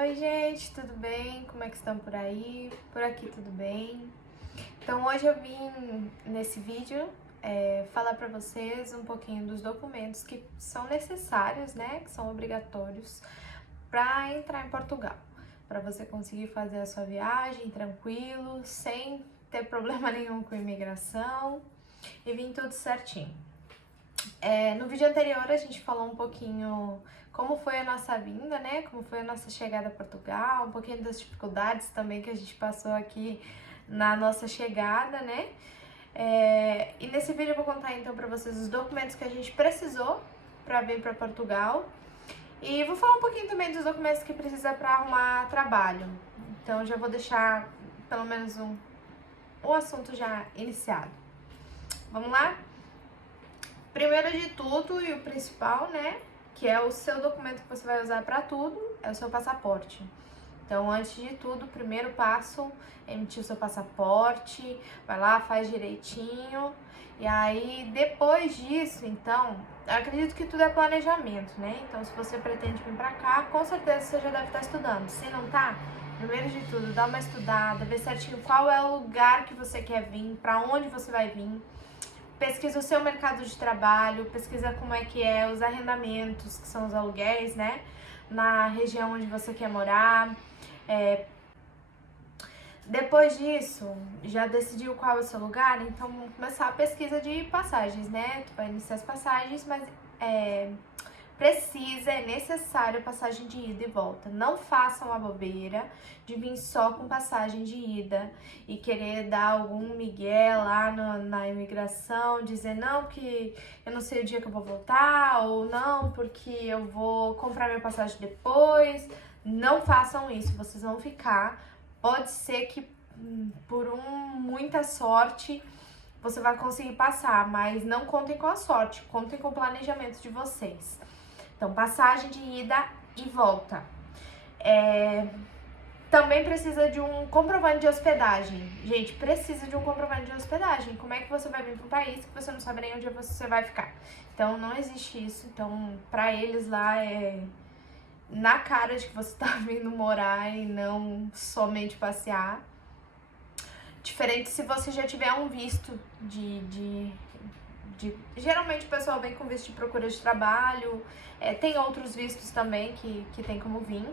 Oi, gente, tudo bem? Como é que estão por aí? Por aqui tudo bem? Então, hoje eu vim nesse vídeo falar para vocês um pouquinho dos documentos que são necessários, né? Que são obrigatórios para entrar em Portugal, para você conseguir fazer a sua viagem tranquilo, sem ter problema nenhum com imigração e vir tudo certinho. No vídeo anterior a gente falou um pouquinho como foi a nossa vinda, né? Como foi a nossa chegada a Portugal, um pouquinho das dificuldades também que a gente passou aqui na nossa chegada, né? E nesse vídeo eu vou contar então para vocês os documentos que a gente precisou para vir para Portugal e vou falar um pouquinho também dos documentos que precisa para arrumar trabalho. Então já vou deixar pelo menos um assunto já iniciado. Vamos lá? Primeiro de tudo e o principal, né, que é o seu documento que você vai usar para tudo, é o seu passaporte. Então, antes de tudo, o primeiro passo é emitir o seu passaporte, vai lá, faz direitinho. E aí, depois disso, então, eu acredito que tudo é planejamento, né? Então, se você pretende vir pra cá, com certeza você já deve estar estudando. Se não tá, primeiro de tudo, dá uma estudada, vê certinho qual é o lugar que você quer vir, pra onde você vai vir. Pesquisa o seu mercado de trabalho, pesquisa como é que é os arrendamentos, que são os aluguéis, né? Na região onde você quer morar. Depois disso, já decidiu qual é o seu lugar? Então, vamos começar a pesquisa de passagens, né? Tu vai iniciar as passagens, mas é necessário passagem de ida e volta. Não façam a bobeira de vir só com passagem de ida e querer dar algum migué lá na imigração, dizer não, que eu não sei o dia que eu vou voltar, ou não, porque eu vou comprar minha passagem depois. Não façam isso, vocês vão ficar. Pode ser que por muita sorte você vai conseguir passar, mas não contem com a sorte, contem com o planejamento de vocês. Então, passagem de ida e volta. Também precisa de um comprovante de hospedagem. Gente, precisa de um comprovante de hospedagem. Como é que você vai vir para um país que você não sabe nem onde você vai ficar? Então, não existe isso. Então, para eles lá é na cara de que você tá vindo morar e não somente passear. Diferente se você já tiver um visto geralmente o pessoal vem com visto de procura de trabalho, tem outros vistos também que tem como vir.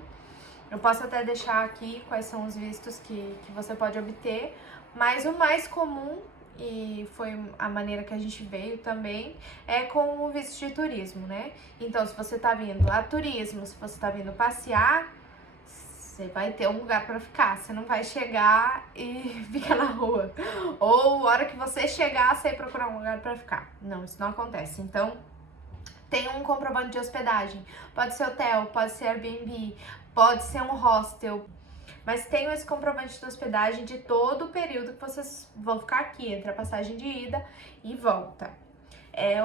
Eu posso até deixar aqui quais são os vistos que você pode obter, mas o mais comum, e foi a maneira que a gente veio também, é com o visto de turismo, né? Então, se você tá vindo a turismo, se você tá vindo passear, você vai ter um lugar para ficar, você não vai chegar e ficar na rua. Ou a hora que você chegar, você ir procurar um lugar para ficar. Não, isso não acontece. Então, tem um comprovante de hospedagem. Pode ser hotel, pode ser Airbnb, pode ser um hostel. Mas tenham esse comprovante de hospedagem de todo o período que vocês vão ficar aqui, entre a passagem de ida e volta.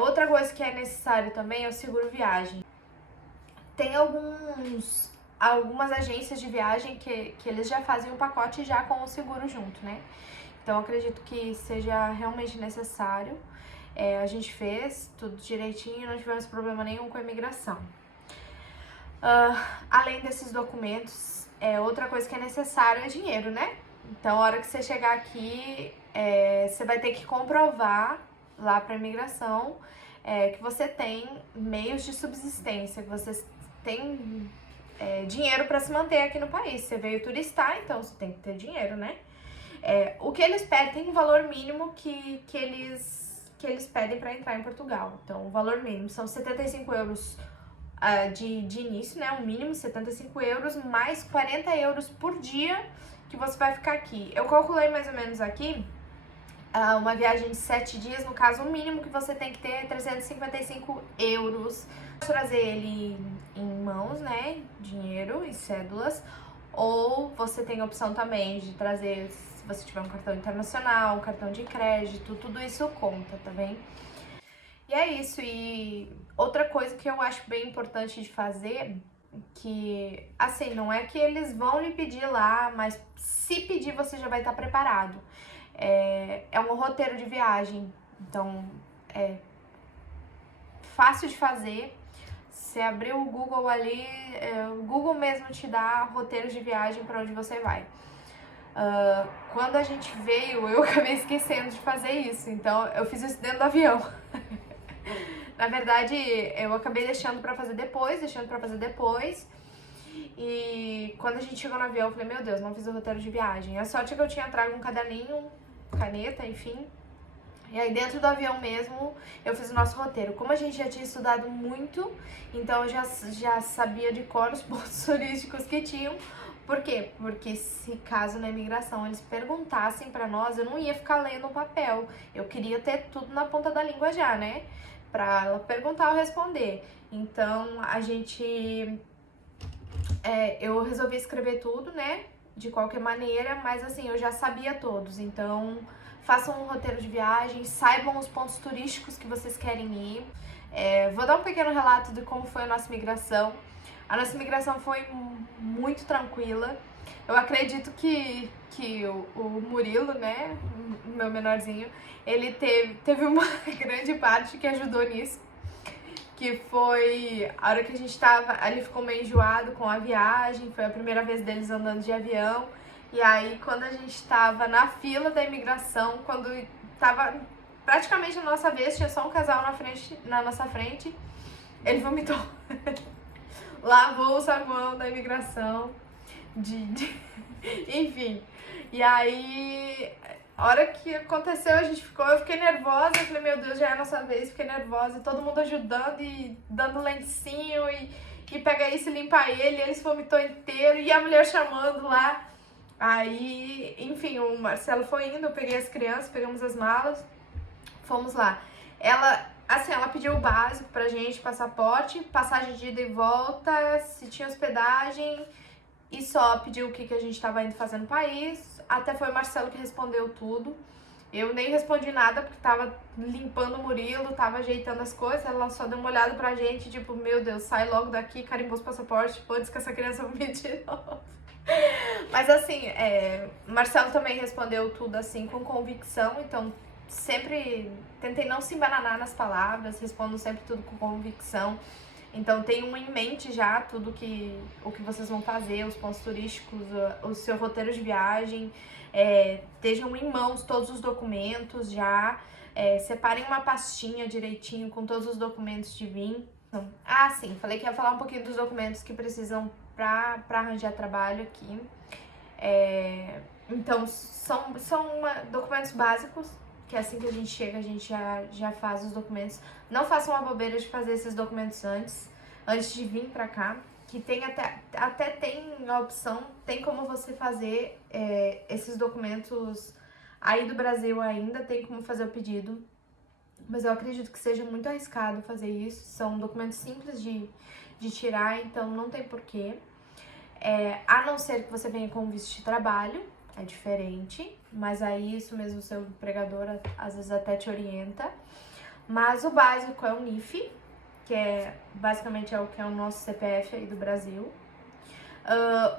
Outra coisa que é necessário também é o seguro viagem. Tem algumas agências de viagem que eles já fazem um pacote já com o seguro junto, né? Então, acredito que seja realmente necessário. A gente fez tudo direitinho, não tivemos problema nenhum com a imigração. Além desses documentos, outra coisa que é necessário é dinheiro, né? Então, a hora que você chegar aqui, você vai ter que comprovar lá para a imigração que você tem meios de subsistência, que você tem dinheiro para se manter aqui no país. Você veio turistar, então você tem que ter dinheiro, né? O que eles pedem, tem um valor mínimo que eles pedem para entrar em Portugal. Então, o valor mínimo são 75 euros de início, né? O mínimo 75 euros, mais 40 euros por dia que você vai ficar aqui. Eu calculei mais ou menos aqui, uma viagem de 7 dias, no caso, o mínimo que você tem que ter é 355 euros. Trazer ele em mãos, né? Dinheiro e cédulas. Ou você tem a opção também de trazer, se você tiver um cartão internacional, um cartão de crédito, tudo isso conta, tá bem? E é isso. E outra coisa que eu acho bem importante de fazer, que, assim, não é que eles vão lhe pedir lá, mas se pedir você já vai estar preparado. É um roteiro de viagem, então é fácil de fazer. Você abrir o Google ali, o Google mesmo te dá roteiros de viagem para onde você vai. Quando a gente veio, eu acabei esquecendo de fazer isso, então eu fiz isso dentro do avião. Na verdade, eu acabei deixando pra fazer depois, e quando a gente chegou no avião, eu falei, meu Deus, não fiz o roteiro de viagem. A sorte é que eu tinha trago um caderninho, caneta, enfim. E aí dentro do avião mesmo, eu fiz o nosso roteiro. Como a gente já tinha estudado muito, então eu já sabia de cor os pontos turísticos que tinham. Por quê? Porque se caso na imigração eles perguntassem pra nós, eu não ia ficar lendo o papel. Eu queria ter tudo na ponta da língua já, né? Pra ela perguntar ou responder. Então, eu resolvi escrever tudo, né? De qualquer maneira, mas assim, eu já sabia todos. Então, façam um roteiro de viagem, saibam os pontos turísticos que vocês querem ir. Vou dar um pequeno relato de como foi a nossa imigração. A nossa imigração foi muito tranquila. Eu acredito que o Murilo, né, o meu menorzinho, ele teve uma grande parte que ajudou nisso. Que foi a hora que a gente tava, ele ficou meio enjoado com a viagem, foi a primeira vez deles andando de avião. E aí, quando a gente tava na fila da imigração, quando tava praticamente a nossa vez, tinha só um casal na nossa frente, ele vomitou. Lavou o saguão da imigração, enfim. E aí, a hora que aconteceu, eu fiquei nervosa, eu falei, meu Deus, já é a nossa vez, fiquei nervosa, e todo mundo ajudando e dando lencinho, e pega isso e limpa ele se vomitou inteiro, e a mulher chamando lá. Aí, enfim, o Marcelo foi indo, eu peguei as crianças, pegamos as malas, fomos lá. Ela pediu o básico pra gente, passaporte, passagem de ida e volta, se tinha hospedagem, e só pediu o que a gente tava indo fazer no país. Até foi o Marcelo que respondeu tudo. Eu nem respondi nada, porque tava limpando o Murilo, tava ajeitando as coisas, ela só deu uma olhada pra gente, tipo, meu Deus, sai logo daqui, carimbou os passaportes, antes que essa criança vomite de novo. Mas assim, Marcelo também respondeu tudo assim com convicção, então sempre tentei não se embananar nas palavras, respondo sempre tudo com convicção. Então tenham em mente já tudo o que vocês vão fazer, os pontos turísticos, o seu roteiro de viagem, estejam em mãos todos os documentos já, separem uma pastinha direitinho com todos os documentos de vinho. Ah, sim, falei que ia falar um pouquinho dos documentos que precisam para arranjar trabalho aqui. Então, são documentos básicos, que assim que a gente chega, a gente já faz os documentos. Não façam a bobeira de fazer esses documentos antes de vir pra cá, que tem até tem a opção, tem como você fazer esses documentos aí do Brasil ainda, tem como fazer o pedido. Mas eu acredito que seja muito arriscado fazer isso, são documentos simples de tirar, então não tem porquê. A não ser que você venha com visto de trabalho, é diferente, mas aí isso mesmo o seu empregador às vezes até te orienta. Mas o básico é o NIF, que basicamente é o que é o nosso CPF aí do Brasil.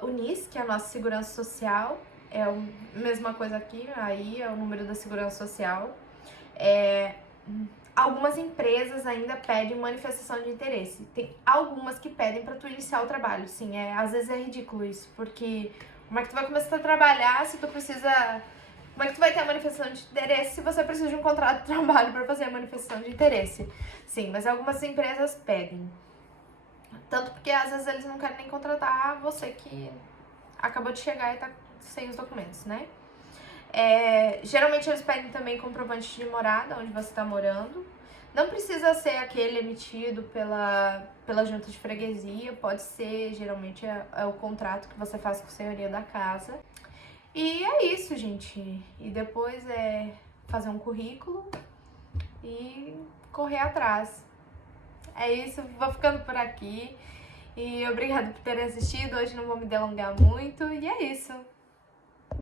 O NIS, que é a nossa segurança social, é a mesma coisa aqui, aí é o número da segurança social. Algumas empresas ainda pedem manifestação de interesse. Tem algumas que pedem para tu iniciar o trabalho. Sim, às vezes é ridículo isso, porque como é que tu vai começar a trabalhar se tu precisa... Como é que tu vai ter a manifestação de interesse se você precisa de um contrato de trabalho para fazer a manifestação de interesse? Sim, mas algumas empresas pedem. Tanto porque às vezes eles não querem nem contratar você que acabou de chegar e tá sem os documentos, né? Geralmente eles pedem também comprovante de morada, onde você está morando. Não precisa ser aquele emitido pela junta de freguesia, pode ser, geralmente é o contrato que você faz com a senhoria da casa. E é isso, gente. E depois fazer um currículo e correr atrás. É isso, vou ficando por aqui. E obrigada por terem assistido. Hoje não vou me delongar muito. E é isso.